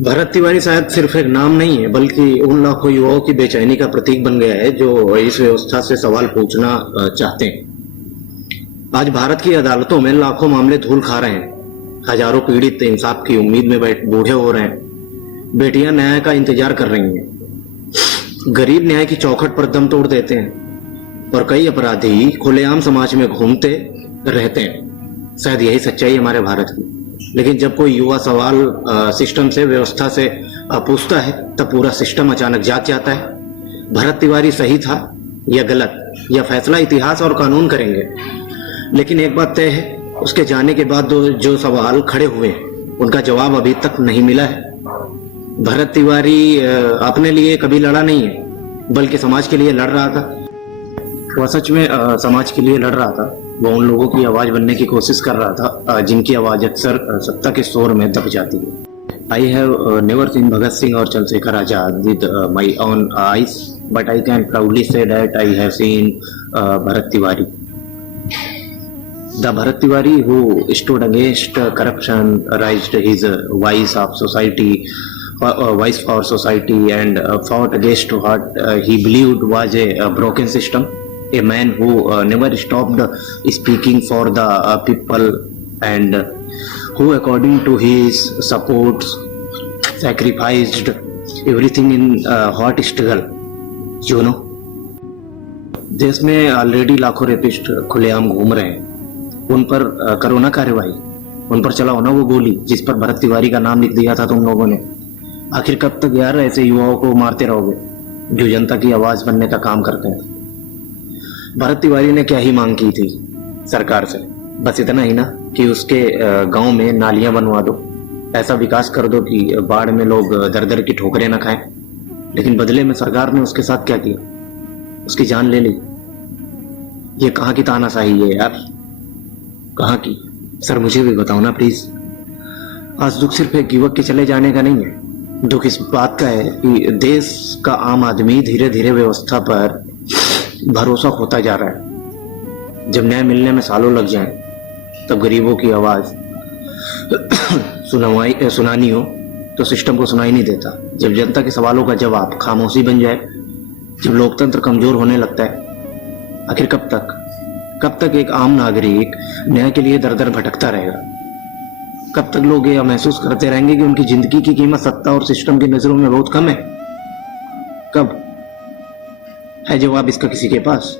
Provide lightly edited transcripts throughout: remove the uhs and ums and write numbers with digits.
भरत तिवारी शायद सिर्फ एक नाम नहीं है, बल्कि उन लाखों युवाओं की बेचैनी का प्रतीक बन गया है जो इस व्यवस्था से सवाल पूछना चाहते हैं। आज भारत की अदालतों में लाखों मामले धूल खा रहे हैं। हजारों पीड़ित इंसाफ की उम्मीद में बूढ़े हो रहे हैं। बेटियां न्याय का इंतजार कर रही हैं। गरीब न्याय की चौखट पर दम तोड़ देते हैं और कई अपराधी खुलेआम समाज में घूमते रहते हैं। शायद यही सच्चाई हमारे भारत की। लेकिन जब कोई युवा सवाल सिस्टम से, व्यवस्था से पूछता है, तब पूरा सिस्टम अचानक जाग जाता है। भरत तिवारी सही था या गलत, यह फैसला इतिहास और कानून करेंगे। लेकिन एक बात तय है, उसके जाने के बाद जो सवाल खड़े हुए उनका जवाब अभी तक नहीं मिला है। भरत तिवारी अपने लिए कभी लड़ा नहीं है, बल्कि समाज के लिए लड़ रहा था। वह सच में समाज के लिए लड़ रहा था। वो उन लोगों की आवाज बनने की कोशिश कर रहा था जिनकी आवाज अक्सर सत्ता के शोर में दब जाती है। I have never seen Bhagat Singh और Chandrashekhar Azad with my own eyes, but I can proudly say that I have seen Bharat Tiwari, the Bharat Tiwari who stood against corruption, raised his voice of society, voice for society, and fought against what he believed was a broken system. A man who never stopped speaking for the people, and who according to his supports sacrificed everything in hot struggle, you know. देश में already लाखों rapist खुलेआम घूम रहे हैं। उन पर करो ना कार्रवाई, उन पर चलाओ ना वो गोली जिस पर भरत तिवारी का नाम लिख दिया था तुम लोगों ने। आखिर कब तक यार ऐसे युवाओं को मारते रहोगे जो जनता की आवाज बनने का काम करते हैं? भरत तिवारी ने क्या ही मांग की थी सरकार से? बस इतना ही ना कि उसके गांव में नालियां बनवा दो, ऐसा विकास कर दो कि बाढ़ में लोग दर दर की ठोकरें न खाएं। लेकिन बदले में सरकार ने उसके साथ क्या किया? उसकी जान ले ली। ये कहाँ की तानाशाही है यार, कहाँ की? सर मुझे भी बताओ ना प्लीज। आज दुख सिर्फ एक युवक के चले जाने का नहीं है, दुख इस बात का है कि देश का आम आदमी धीरे धीरे व्यवस्था पर भरोसा खोता जा रहा है। जब न्याय मिलने में सालों लग जाए, तब गरीबों की आवाज सुनानी हो तो सिस्टम को सुनाई नहीं देता। जब जनता के सवालों का जवाब खामोशी बन जाए, जब लोकतंत्र कमजोर होने लगता है, आखिर कब तक एक आम नागरिक न्याय के लिए दर दर भटकता रहेगा? कब तक लोग यह महसूस करते रहेंगे कि उनकी जिंदगी की कीमत सत्ता और सिस्टम की नजरों में बहुत कम है? कब है जवाब इसका किसी के पास?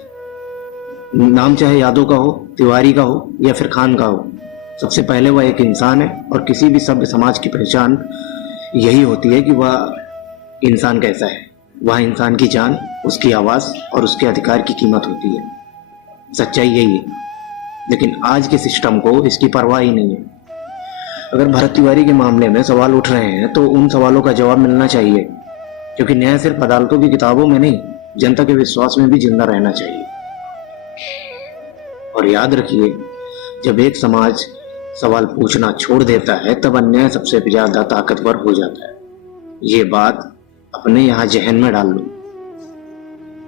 नाम चाहे यादव का हो, तिवारी का हो या फिर खान का हो, सबसे पहले वह एक इंसान है। और किसी भी सभ्य समाज की पहचान यही होती है कि वह इंसान कैसा है। वह इंसान की जान, उसकी आवाज और उसके अधिकार की कीमत होती है। सच्चाई यही है। लेकिन आज के सिस्टम को इसकी परवाह ही नहीं है। अगर भरत तिवारी के मामले में सवाल उठ रहे हैं तो उन सवालों का जवाब मिलना चाहिए, क्योंकि न्याय सिर्फ अदालतों की किताबों में नहीं, जनता के विश्वास में भी जिंदा रहना चाहिए। और याद रखिए, जब एक समाज सवाल पूछना छोड़ देता है, तब अन्याय सबसे ज्यादा ताकतवर हो जाता है। ये बात अपने यहाँ जहन में डाल लो।